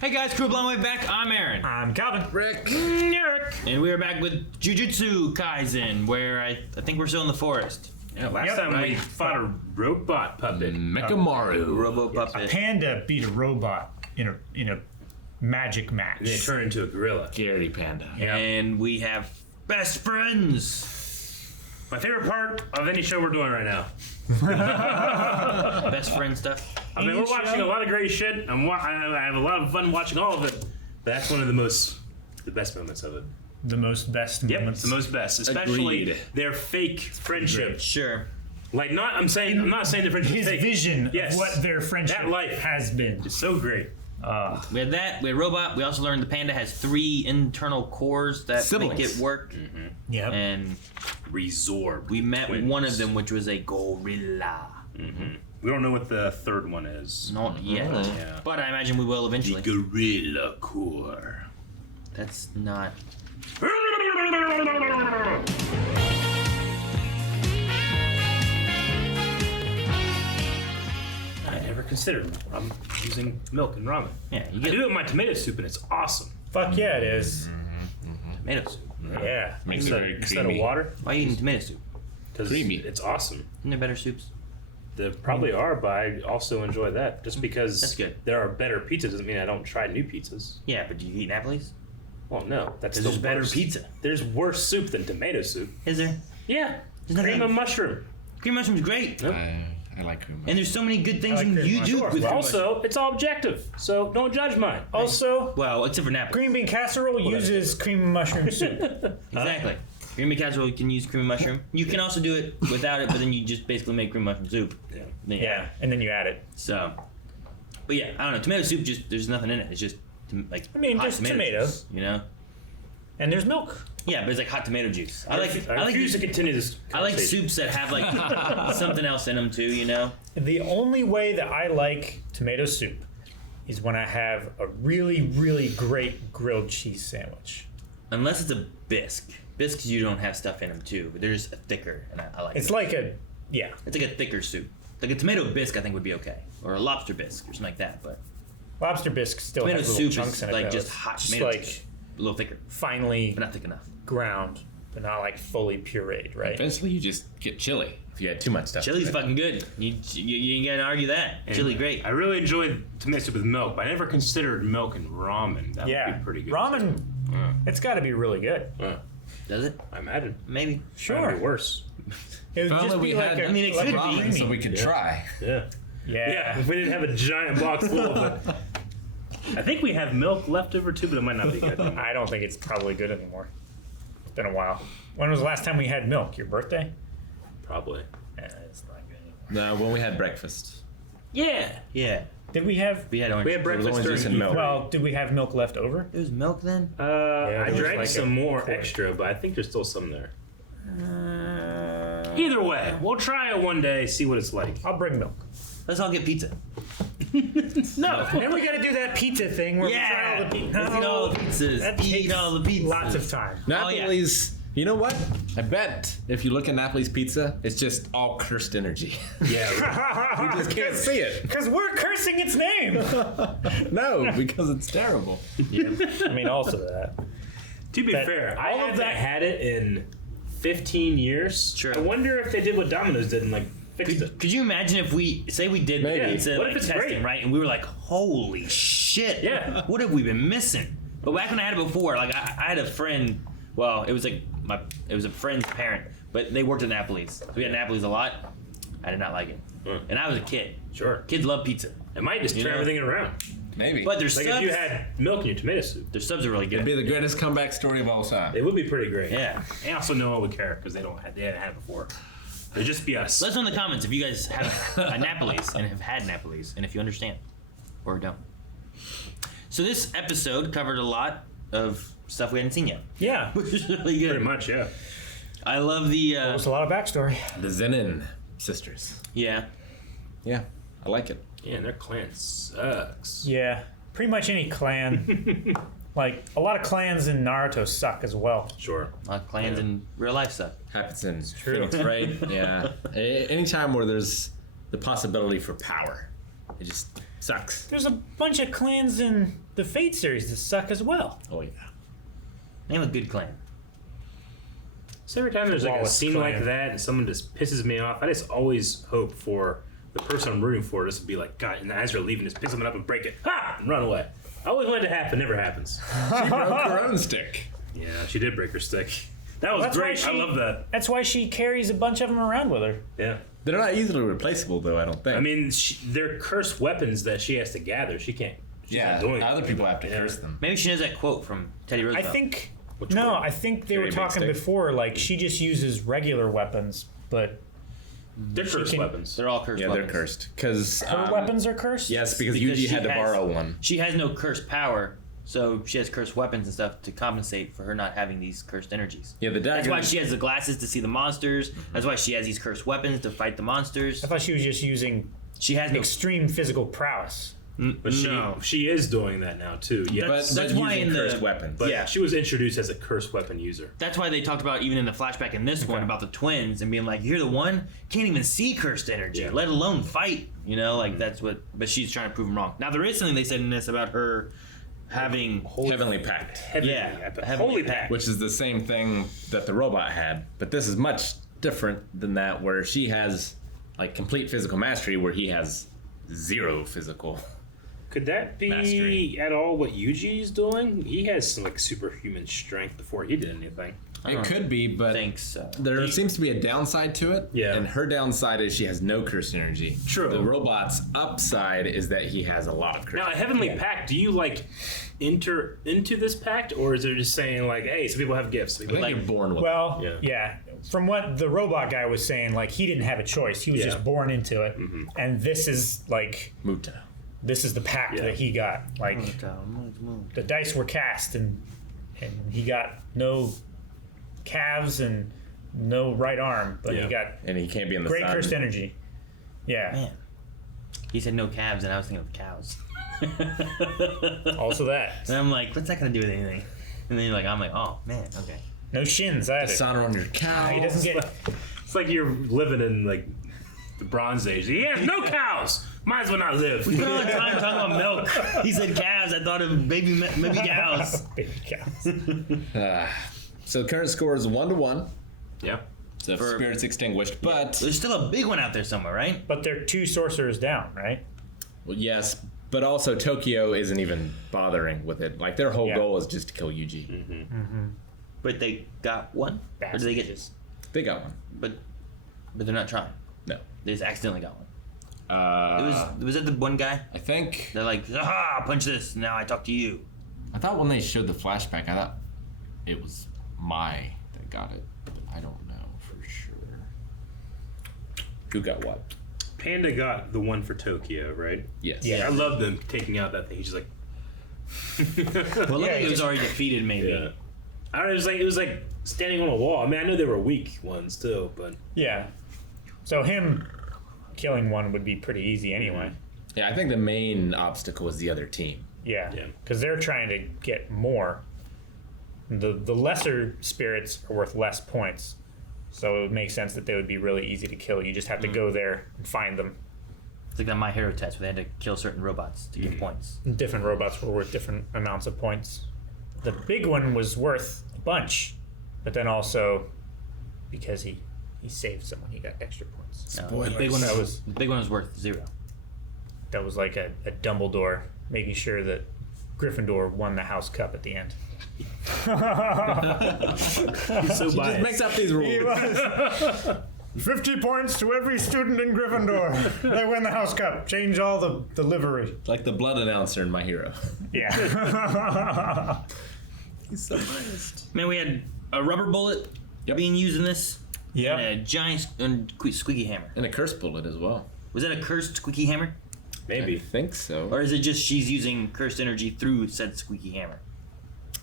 Hey guys, Crew Blown Way back. I'm Aaron. I'm Calvin. Rick. Eric. And we are back with Jujutsu Kaisen, where I think we're still in the forest. Yeah, last time we fought a robot puppet. Mechamaru. Robo A puppet. panda beat a robot in a magic match. And they turned into a gorilla. Gary Panda. Yeah. And we have best friends. My favorite part of any show we're doing right now. Best friend stuff. I mean, we're watching a lot of great shit. I have a lot of fun watching all of it. But that's one of the best moments of it. The most best Yep, moments. it's the most best, especially Agreed. their fake friendship. Sure. Like, I'm not saying the friendship His is fake. vision Yes. of what their friendship That life. has been. It's so great. We had that. We had robot. We also learned the panda has 3 internal cores that Siblings. make it work. Yep. And Resorb. we met twins. one of them, which was a gorilla. We don't know what the third one is. Not yet. Yeah. But I imagine we will eventually. Gorilla core. That's not. I never considered I'm using milk and ramen. Yeah, you I get do it in my tomato soup and it's awesome. Fuck yeah, it is. tomato soup. Yeah. Makes it very Instead of creamy. water, Why are you eating tomato soup? because Creamy. it's awesome. Isn't there better soups? There probably are, but I also enjoy that. Just because That's good. there are better pizzas doesn't mean I don't try new pizzas. Yeah, but do you eat Napoli's? Well, no, that's Because the there's better worst. pizza. There's worse soup than tomato soup. Is there? Yeah, There's nothing- cream of mushroom. Cream mushroom's great. Nope. I like cream. And there's so many good things I like you cream do mushroom. with cream mushroom. Also, it's all objective, so don't judge mine. Also, Well, except for Napoli's. green bean casserole uses cream and mushroom soup. Exactly. Green bean casserole, you can use cream and mushroom. You can also do it without it, but then you just basically make cream mushroom soup. Yeah. Yeah, and then you add it. So, but yeah, I don't know. Tomato soup, just there's nothing in it. It's just like hot just tomato. juice, you know? And there's milk. Yeah, but it's like hot tomato juice. I refuse to continue this. I like conversation. soups that have like something else in them too, you know? The only way that I like tomato soup is when I have a really, really great grilled cheese sandwich. Unless it's a bisque. Bisques you don't have stuff in them too, but they're just thicker, and I like It's it. like a, yeah. It's like a thicker soup. Like a tomato bisque, I think would be okay, or a lobster bisque or something like that. But Lobster bisque still tomato has little soup chunks is in it. like though. just It's hot just tomato like soup. A little thicker, finely but not thick enough. ground, but not like fully pureed, right? Eventually, you just get chili if you had too much stuff. Chili's in it. fucking good. You ain't gotta argue that. And Chili great. I really enjoyed tomato soup with milk, but I never considered milk and ramen. That Yeah, would be pretty good. ramen. It's got to be really good. Does it? I imagine. Maybe. Sure. Might be worse. It would If only just we be like had a, I mean, it like could a be. ramen creamy. so we could try. Yeah. Yeah. If we didn't have a giant box full of it. I think we have milk left over too, but it might not be good. I don't think it's probably good anymore. It's been a while. When was the last time we had milk? Your birthday? Probably. It's not good anymore. No, when we had breakfast. Yeah. Yeah. Did we have? We had orange. We had breakfast orange juice during and milk. Well, did we have milk left over? It was milk then. I there was drank like some a more quart. extra, but I think there's still some there. Either way, we'll try it one day, see what it's like. I'll bring milk. Let's all get pizza. No. Then we got to do that pizza thing where Yeah. we try all the Let's eat all the pizzas. That Eat takes all the pizzas. Lots of time. Napoli's. You know what? I bet if you look at Napoli's pizza, it's just all cursed energy. Yeah. You just can't see it. Because we're cursing its name. No, because it's terrible. I mean, also that. To be That- fair, I all of haven't that- had it in 15 years. Sure. I wonder if they did what Domino's did and like fixed it. Could you imagine if we say we did Maybe. pizza What if like it's testing, great? right? And we were like, holy shit. Yeah. What have we been missing? But back when I had it before, like I had a friend. Well, it was like it was a friend's parent, but they worked at Napoli's. So we had Napoli's a lot. I did not like it, and I was a kid. Sure. Kids love pizza, It might just turn know? everything around. Maybe. but their Like subs, if you had milk in your tomato soup. their subs are really good. It'd be the greatest comeback story of all time. It would be pretty great. Yeah. And also no one would care because they hadn't had it before. It'd just be us. Let us know in the comments if you guys have a Napoli's and have had Napoli's, and if you understand or don't. So this episode covered a lot of stuff we hadn't seen yet, Yeah. which is really good. Pretty much, yeah. I love the There's a lot of backstory. The Zenin sisters. yeah. Yeah, I like it. Yeah, and their clan sucks. Yeah. Pretty much any clan. Like, a lot of clans in Naruto suck as well. Sure. Clans in real life suck. Happens in true. Phoenix, right? Yeah. Anytime where there's the possibility for power, it just Sucks. There's a bunch of clans in the Fate series that suck as well. Oh yeah. Name a good clan. So every time there's like a Wallace scene clan. like that and someone just pisses me off, I just always hope for the person I'm rooting for just to be like, God, and as they're leaving, just pick something up and break it. Ha! And run away. I always want it to happen, never happens. She broke her own stick. Yeah, she did break her stick. That was That's why great. I she- love that. That's why she carries a bunch of them around with her. Yeah. They're not easily replaceable, though. I don't think. I mean, they're cursed weapons that she has to gather. She can't. She's yeah, not doing other it. people have to Yeah. curse them. Maybe she knows that quote from Teddy I Roosevelt. think. Which No, one? I think they Very were big talking stick. before. Like she just uses regular weapons, but They're cursed can- weapons. they're all cursed Yeah, weapons. they're cursed because her weapons are cursed. Yes, because Because Yuji she had to has- borrow one. She has no cursed power, so she has cursed weapons and stuff to compensate for her not having these cursed energies. Yeah, the dagger. That's why she has the glasses to see the monsters. That's why she has these cursed weapons to fight the monsters. I thought she was just using She has no. extreme physical prowess. But no. she is doing that now too. Yeah. but that's why using in the- cursed weapons. But yeah. she was introduced as a cursed weapon user. That's why they talked about even in the flashback in this one about the twins and being like, "You're the one can't even see cursed energy, Yeah. let alone fight." You know, like that's what. But she's trying to prove them wrong. Now there is something they said in this about her having. Heavenly Pact, Heavenly, Yeah, Pact. Heavenly Holy Pact. Pact. which is the same thing that the robot had, but this is much different than that, where she has like complete physical mastery, where he has zero physical. Could that be Mastery. at all what Yuji's doing? He has some like superhuman strength before he did anything. It could be, but Think so. there seems to be a downside to it. Yeah. And her downside is she has no curse energy. True. The robot's upside is that he has a lot of curse. Now, a Heavenly Pact, do you like enter into this pact, or is it just saying like, hey, some people have gifts? Some I people think like, you're born with Well, Yeah. yeah. From what the robot guy was saying, like he didn't have a choice. He was Yeah. just born into it, and this is like Muta. this is the pact Yeah. that he got. Like the dice were cast, and he got no calves and no right arm, but Yeah. he got And he can't be in the great sun. cursed energy. Yeah. Man, he said no calves, and I was thinking of cows. Also that. And I'm like, what's that gonna do with anything? And then I'm like, oh man, okay. No shins either. Dishonor on your cow. He doesn't get. it's like you're living in like the Bronze Age. He has no cows. Might as well not live. We spent all the time talking about milk. He said calves. I thought of baby cows. Baby cows. So the current score is 1-1. Yeah. So For- spirits extinguished, but There's still a big one out there somewhere, right? But they're 2 sorcerers down, right? well, yes, but also Tokyo isn't even bothering with it. Like their whole Yeah. goal is just to kill Yuji. But they got one, or did they get Bastards. They got one. But they're not trying. No. They just accidentally got one. Was that the one guy? I think They're like, aha, punch this. Now I talk to you. I thought when they showed the flashback, I thought it was Mai that got it, but I don't know for sure. Who got what? Panda got the one for Tokyo, right? Yes. Yeah. I love them taking out that thing. He's just like, Well, look Yeah, like it he was just- already defeated, maybe. yeah. I don't know, it was like standing on a wall. I mean, I know they were weak ones too, but Yeah. So him killing one would be pretty easy anyway. Yeah, I think the main obstacle is the other team. Yeah. Yeah. Because they're trying to get more. The lesser spirits are worth less points. So it would make sense that they would be really easy to kill. You just have to go there and find them. It's like that My Hero test where they had to kill certain robots to get points. Different robots were worth different amounts of points. The big one was worth a bunch, but then also because he saved someone, he got extra points. No, the big one That was the big one was worth 0. That was like a Dumbledore making sure that Gryffindor won the House Cup at the end. he's so biased. Makes up these rules. 50 points to every student in Gryffindor. They win the House Cup. Change all the livery. Like the blood announcer in My Hero. Yeah. He's so biased. Man, we had a rubber bullet being used in this, and Yep. a giant squeaky hammer. And a curse bullet as well. Was that a cursed squeaky hammer? I Maybe. think so. Or is it just she's using cursed energy through said squeaky hammer?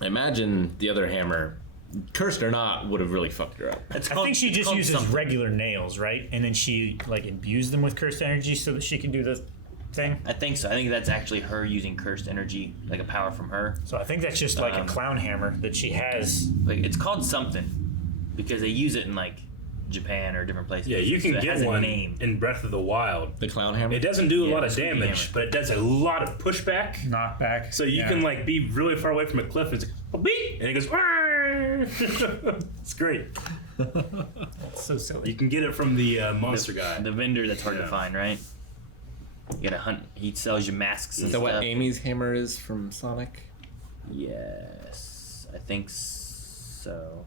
Imagine the other hammer, cursed or not, would have really fucked her up. It's I called- think she it's just called uses something. regular nails, right? And then she like imbues them with cursed energy so that she can do the thing. I think so. I think that's actually her using cursed energy, like a power from her. So I think that's just like a Um, clown hammer that she has. Like it's called something because they use it in like Japan or different places. Yeah, you So can it get has a one name. in Breath of the Wild. The clown hammer. It doesn't do a Yeah, lot of the squeaky damage, hammer. but it does a lot of pushback. Knockback. So you can like be really far away from a cliff, and it's like beep, and it goes. It's great. That's so silly. You can get it from the monster guy. The vendor that's hard Yeah. to find, right? You gotta hunt. He sells you masks and Is that stuff. what Amy's hammer is from Sonic? Yes, I think so.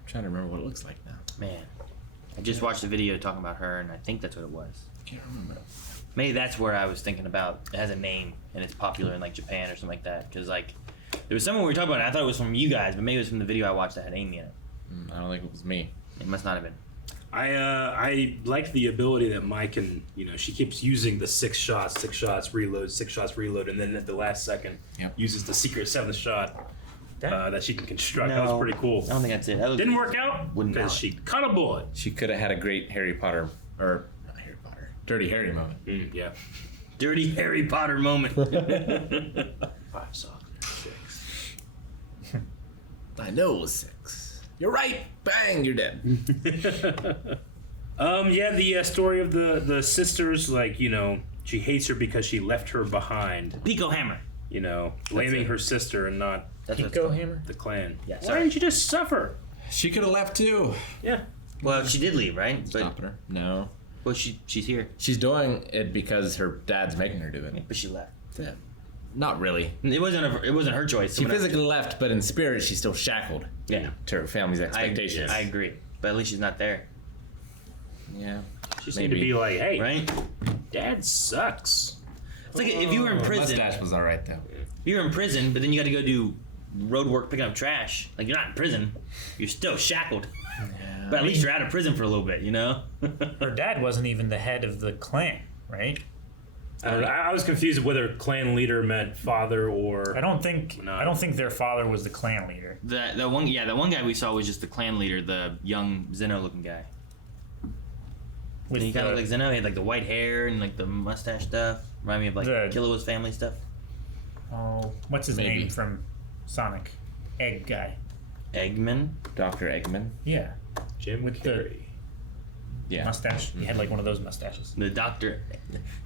I'm trying to remember what it looks like now. Man, I just watched a video talking about her, and I think that's what it was. I can't remember. Maybe that's where I was thinking about. It has a name, and it's popular in like Japan or something like that. Because like, there was someone we were talking about. And I thought it was from you guys, but maybe it was from the video I watched that had Amy in it. I don't think it was me. It must not have been. I like the ability that Mike can, she keeps using the 6 shots, reload, 6 shots, reload, and then at the last second Yep. uses the secret 7th shot that she can construct. That No, was pretty cool. I don't think that's it. That Didn't work out Wouldn't because know. she cut a bullet. She could have had a great Harry Potter, or not Harry Potter, Dirty Harry moment. Yeah. Dirty Harry Potter moment. 5 socks. 6. I know it was 6. You're right. Bang, you're dead. Yeah, the story of the sisters, she hates her because she left her behind, Pico hammer. blaming it. her sister and not That's what it's Pico called. hammer. the clan. Yeah, Why sorry. didn't you just suffer? She could have left too. Yeah. Well, she did leave, right? But Stopping her? No. well, she's here. She's doing it because her dad's making her do it. But she left. Yeah. Not really. It wasn't her choice. She Someone else- physically left, but in spirit, she's still shackled Yeah. to her family's expectations. I agree. But at least she's not there, Yeah. She seemed to be like, hey, right? Dad sucks. It's like if you were in prison. Mustache was all right though. If you were in prison, but then you got to go do road work picking up trash. Like, you're not in prison. You're still shackled. But at least you're out of prison for a little bit, Her dad wasn't even the head of the clan, right? I don't know. I was confused whether clan leader meant father or. I don't think their father was the clan leader. The one guy we saw was just the clan leader, the young Zeno looking guy. With He kind of the- looked like Zeno. He had like the white hair and like the mustache stuff. Remind me of like The- Killua's family stuff. oh, what's his Maybe. name from Sonic? Egg guy. Eggman. Dr. Eggman. Yeah, Jim with the- Carrey. Yeah. mustache. He had like one of those mustaches. The doctor.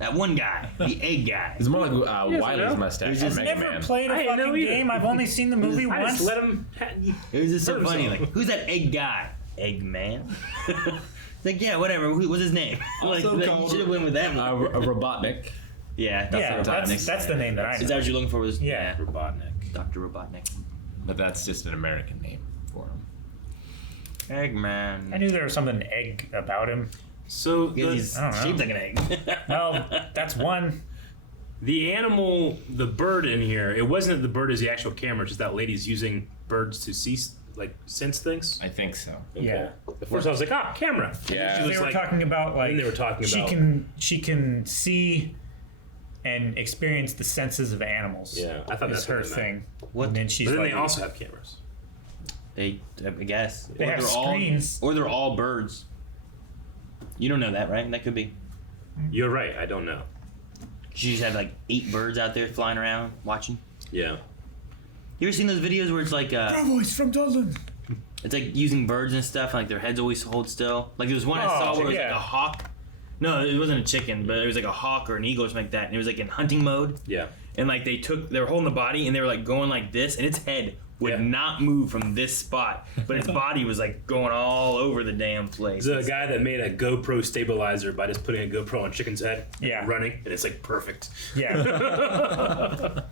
That one guy. The egg guy. It's more like doesn't Wily's know. mustache. He's from just Mega Never Man. played a I didn't know fucking either. game. I've only seen the movie I once. just let him. It was just so Hurt funny. himself. Like, who's that egg guy? Eggman. Like, yeah, whatever. What's his name? Like, Also you called- should have went with that. A Robotnik. Yeah, Yeah, Robotnik. that's the name that I Is know. that what you're looking for? Was Yeah. Robotnik. Dr. Robotnik. But that's just an American name for him. Eggman. I knew there was something egg about him. So Because he's I don't know. shaped like an egg. Well, that's one. the animal, the bird in here, it wasn't that the bird is the actual camera. It's just that lady's using birds to sense things. I think so. Yeah. At first I was like, camera. Yeah. She They was were like, talking about like then they were talking about- she can see and experience the senses of animals. Yeah, I thought Is that's what her they meant. thing. What? And then she's But then like, they also have cameras. I guess. They have screens. Or they're all birds. You don't know that, right? That could be. You're right. I don't know. You just have like 8 birds out there flying around watching. Yeah. You ever seen those videos where it's like voice from Dublin. it's like using birds and stuff, and like their heads always hold still. Like there was one I saw where it was like yeah. a hawk. No, it wasn't a chicken, but it was like a hawk or an eagle or something like that, and it was like in hunting mode. Yeah. And like they were holding the body and they were like going like this, and its head would Yeah. not move from this spot, but its body was like going all over the damn place. There's a guy that made a GoPro stabilizer by just putting a GoPro on chicken's head. Yeah. Running, and it's like perfect. Yeah.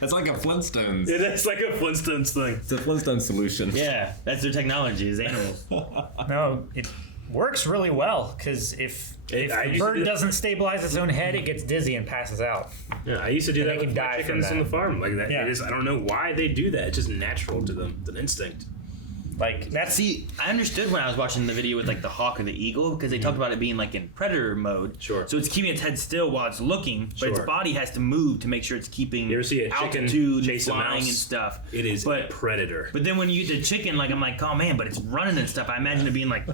It's like a Flintstones. It's like a Flintstones thing. It's a Flintstone solution. Yeah, that's their technology is animals. No, it works really well because if I the used to bird do that. doesn't stabilize its own head, it gets dizzy and passes out. Yeah, I used to do And that they with can my die from chickens on that. the farm. Like that. Yeah. It is, I don't know why they do that. It's just natural to them. It's an instinct. Like that's See, I understood when I was watching the video with like the hawk or the eagle because they talked about it being like in predator mode. Sure. So it's keeping its head still while it's looking, but its Sure. body has to move to make sure it's keeping You ever see a chicken altitude, chase a flying mouse? and stuff. It is a But predator. but then when you get the chicken, like I'm like, oh man, but it's running and stuff. I imagine it being like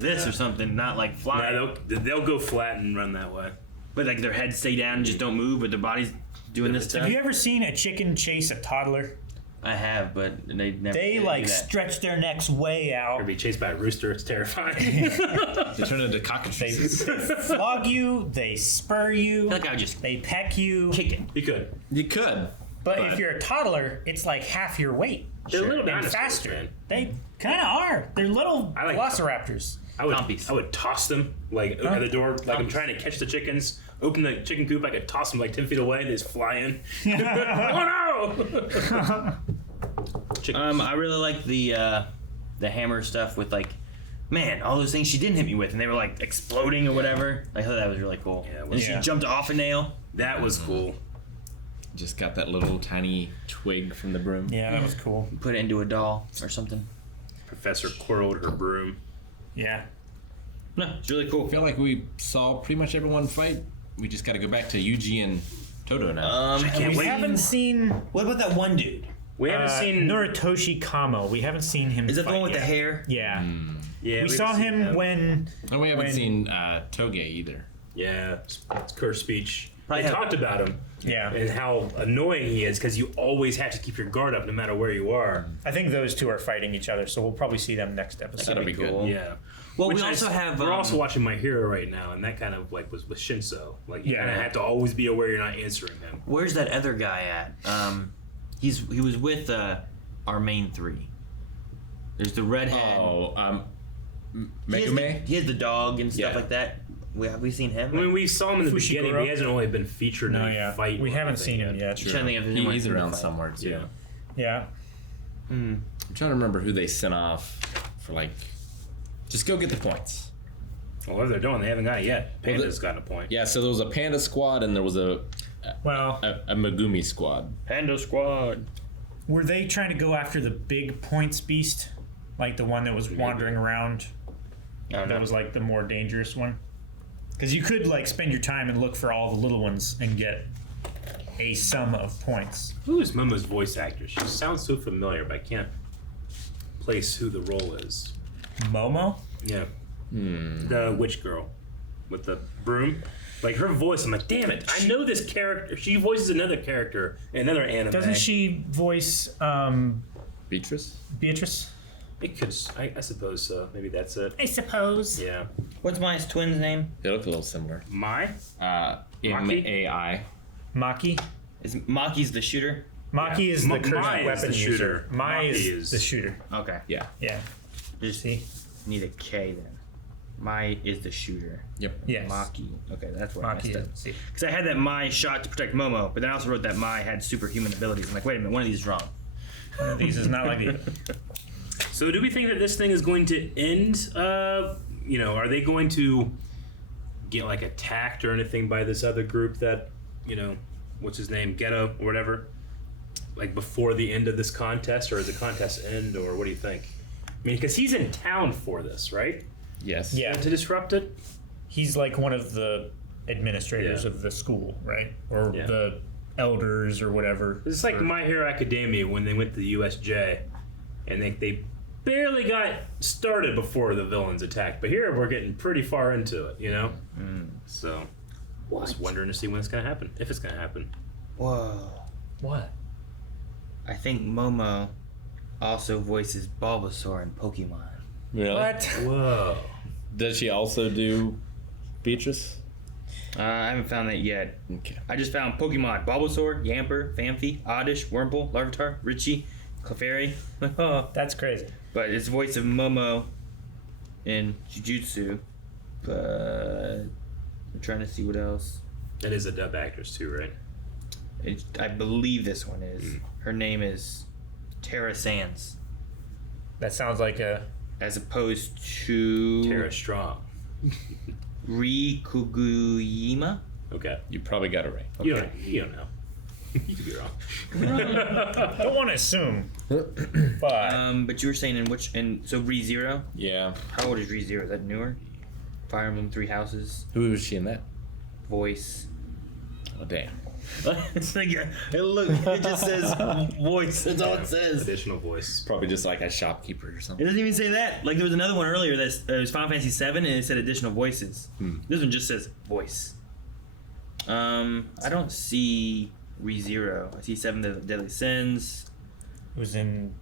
this or something, not like flying. Yeah, they'll go flat and run that way. But like their heads stay down and just don't move, but their body's doing this stuff. Have you ever seen a chicken chase a toddler? I have, but they never. They do like that. stretch their necks way Or out. be chased by a rooster. It's terrifying. They turn into They cockatrices. flog you. They spur you. I feel like I would just They peck you. kick it. You could. You could. But if you're a toddler, it's like half your weight They're little and dinosaurs, faster. man. They kind of are. They're little I like- velociraptors. Compies. I would toss them like at the door, like I'm trying to catch the chickens. Open the chicken coop, I could toss them like 10 feet away. They just fly in. Oh no! Chickens. I really like the hammer stuff with like, man, all those things she didn't hit me with, and they were like exploding or whatever. I thought that was really cool. Yeah, it and was- she Yeah. jumped off a nail. That was cool. Just got that little tiny twig from the broom. Yeah, that was cool. Put it into a doll or something. Professor quirled her broom. Yeah. No, it's really cool. I feel like we saw pretty much everyone fight. We just got to go back to Yuji and Toto now. Can't We wait. haven't seen What about that one dude? We haven't seen. Noritoshi Kamo. We haven't seen him. Is that the fight one with yet. the hair? Yeah. Yeah, We saw haven't seen him when. And we haven't when- seen Toge either. Yeah, it's curse speech. Probably They have- talked about him Yeah. and how annoying he is because you always have to keep your guard up no matter where you are. I think those two are fighting each other, so we'll probably see them next episode. That'll be good. Yeah. Well, Which we also have. We're also watching My Hero right now, and that kind of like was with Shinso. Like you Yeah. kind of have to always be aware you're not answering him. Where's that other guy at? He was with our main three. There's the redhead. Oh, he, has Megume? he has the dog and stuff Yeah. like that. Have we seen him? I mean, we saw him in the Fushiguro? beginning. But he hasn't really been featured in No, any yeah. fight. We or haven't anything seen him yet. I'm trying to think of if anyone He's threw a around fight. somewhere too. Yeah. Yeah. I'm trying to remember who they sent off for like. Just go get the points. Well, what they're doing, they haven't got it yet. Well, Panda's gotten a point. Yeah, so there was a Panda squad and there was a Well, Megumi squad. Panda Squad. were they trying to go after the big points beast, like the one that was wandering around? I don't know. That was like the more dangerous one. Because you could like spend your time and look for all the little ones and get a sum of points. Who is Momo's voice actor? She sounds so familiar, but I can't place who the role is. Momo? Yeah. The witch girl with the broom. Like her voice, I'm like, damn it! I know this character. She voices another character in another anime. Doesn't she voice Beatrice? Beatrice? It could. I suppose so. Maybe that's it. I suppose. Yeah. What's my twin's name? They look a little similar. My. M-A-I. Maki? Is Maki's the shooter? Maki is the Mai cursed is weapon the user. shooter. Mai Maki is is- the shooter. Okay. Yeah. Yeah. Just See? need a K then. Mai is the shooter. Yep. Yes. Maki. Okay, that's what I Maki messed up. is. See. Because I had that Mai shot to protect Momo, but then I also wrote that Mai had superhuman abilities. I'm like, wait a minute, one of these is wrong. One of these is not like the other. So do we think that this thing is going to end? Are they going to get like attacked or anything by this other group that, what's his name, Ghetto or whatever? Like before the end of this contest, or does the contest end, or what do you think? I mean, because he's in town for this, right? Yes. Yeah. To disrupt it. He's like one of the administrators Yeah. of the school, right? Or Yeah. the elders or whatever. It's like My Hero Academia when they went to the USJ, and they barely got started before the villains attacked. But here we're getting pretty far into it, So, just wondering to see when it's gonna happen, if it's gonna happen. Whoa. What? I think Momo also voices Bulbasaur in Pokemon. Really? What? Whoa. Does she also do Beatrice? I haven't found that yet. Okay. I just found Pokemon: Bulbasaur, Yamper, Phanpy, Oddish, Wurmple, Larvitar, Richie, Clefairy. That's crazy. But it's the voice of Momo in Jujutsu. But I'm trying to see what else. That is a dub actress too, right? I believe this one is. Her name is Tara Sands, That sounds like a. as opposed to Tara Strong. Ri Kuguyima. Okay. You probably got it right. You don't know. You could be wrong. Don't want to assume. But But you were saying so Re Zero. Yeah. How old is Re Zero? Is that newer? Fire Emblem Three Houses Who was she in that? voice. Oh, damn. It's like it just says voice. That's all it says. Additional voice. Probably just like a shopkeeper or It something. doesn't even say that. Like there was another one earlier that it was Final Fantasy VII and it said additional voices. This one just says voice. I don't see ReZero. I see Seven Deadly Sins. It was in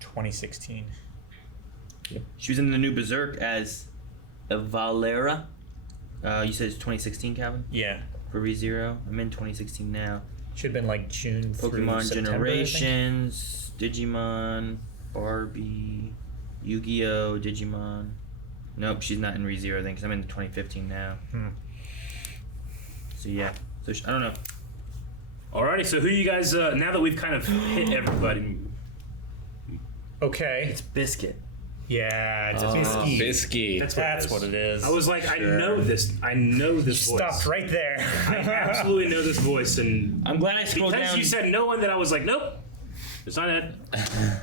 2016. She was in the new Berserk as Valera. You said it's 2016, Calvin? Yeah. For ReZero. I'm in 2016 now. Should have been like June through Pokemon September, I think. Generations, Digimon, Barbie, Yu-Gi-Oh, Digimon. Nope, she's not in ReZero then because I'm in 2015 now. So yeah, so I don't know. Alrighty, so who you guys? Now that we've kind of hit everybody, Okay. It's Biscuit. Yeah, it's a Bisky. Bisky. That's That's what it is. I was like, I know this. I know this voice. Stopped right there. I absolutely know this voice, and I'm glad I scrolled because down. you said no one, that I was like, nope, it's not it.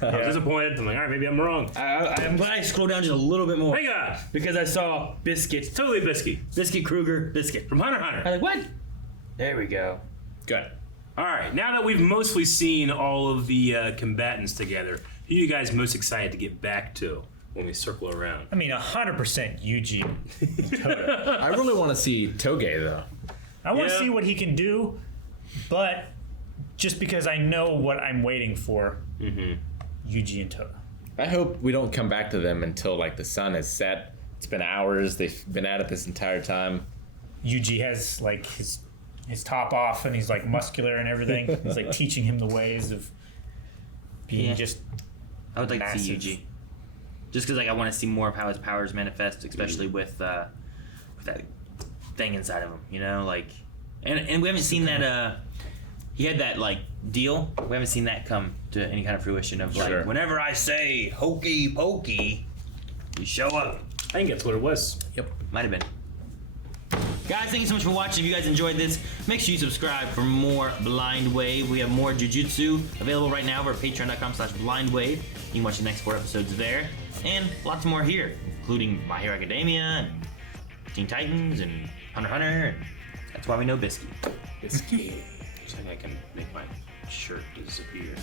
I was disappointed. I'm like, all right, maybe I'm wrong. I'm glad I scrolled down just a little bit more Thank God. because I saw Biscuit, Totally Bisky Biscuit Kruger, Biscuit. from Hunter x I Hunter. was like, what? There we go. Good. All right, now that we've mostly seen all of the combatants together, who are you guys most excited to get back to when we circle around? I mean, 100% Yuji. Toto. I really want to see Toge though. I want to Yeah. see what he can do, but just because I know what I'm waiting for, Yuji and Toto. I hope we don't come back to them until like the sun has set. It's been hours. They've been at it this entire time. Yuji has like his top off and he's like muscular and everything. He's like teaching him the ways of being Yeah. just I would like to see massive. Yuji. Just because like I want to see more of how his powers manifest, especially with that thing inside of him, you know, like, and we haven't seen that. He had that like deal. We haven't seen that come to any kind of fruition of like, Sure. whenever I say hokey pokey, you show up. I think that's what it was. Yep, might have been. Guys, thank you so much for watching. If you guys enjoyed this, make sure you subscribe for more Blind Wave. We have more Jujutsu available right now over patreon.com/blindwave. You can watch the next 4 episodes there. And lots more here, including My Hero Academia and Teen Titans and Hunter x Hunter. And that's why we know Bisky. Bisky. Looks like I can make my shirt disappear.